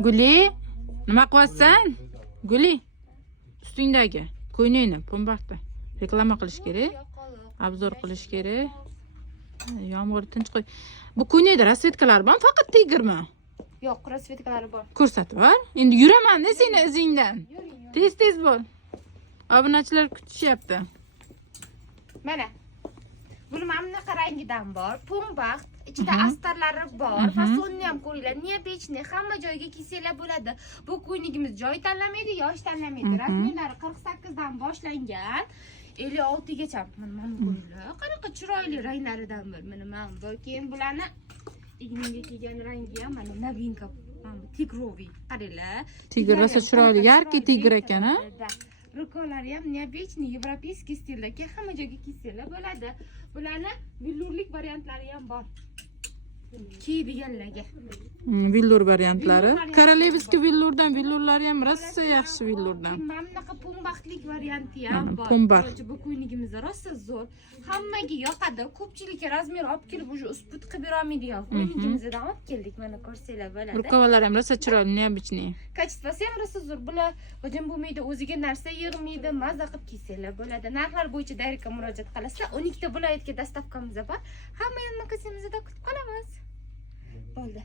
Guli, nima qilyapsan? Guli, ustingdagi ko'ynakni pombaxta reklama qilish kerak, obzor qilish kerak. Yomg'ir tinch qo'y. Bu ko'ynakda rasvetkalar bormi, faqat tigrmi? Yo'q, rasvetkalari bor. Ko'rsatib ber. Endi yuraman-da seni izingdan. Tez bo'l. Obunachilar kutishyapti. Mana. Buni mana bunaqa rangidan bor. Pombaxt, ichida astarlari bor. Fasonni ham ko'ringlar. Neobechniy, hamma joyga kiysanglar bo'ladi. Bu ko'ynagimiz joy tanlamaydi, yosh tanlamaydi. Rasmiylari 48 dan boshlangan. 56 gacha. Mana ko'ringlar. Qanaqa chiroyli ranglaridan bir. Mana bu. Keyin bularni igninga kiygan rangi ham mana novinka. Tigrovый. Qaranglar. Tigr rosa chiroyli, yarki tigr ekan, ha? Rukolari ham neobechniy, европейский stilda, hamma joyga kiysanglar bo'ladi. Bularni villurlik variantlari ham bor. Kiydiganlarga. Villur variantlari. Korolevskiy villurdan, villurlari ham rosa yaxshi villurdan. Mana bunaqa pombaxtlik varianti ham bor. Pombaxt. Bu ko'ynagimiz rosa zo'r. Hammaga yoqadi. Ko'pchilikka razmer olib kelib, o'sha usput qilib bera olmaydigan ko'ynagimizdan olib keldik. Mana ko'rsanglar bo'ladi. Rukovalar ham rosa chiroyli, neobechniy. Kачествоsi ham rosa zo'r. Bular hujum bo'lmaydi, o'ziga narsa yig'maydi, maza qilib kiysanglar bo'ladi. Narxlar bo'yicha direktga murojaat qilasizlar. 12 ta viloyatga dastavkamiz bor. Hamma yonni qismimizda kutib qolamiz. Bo'ldi.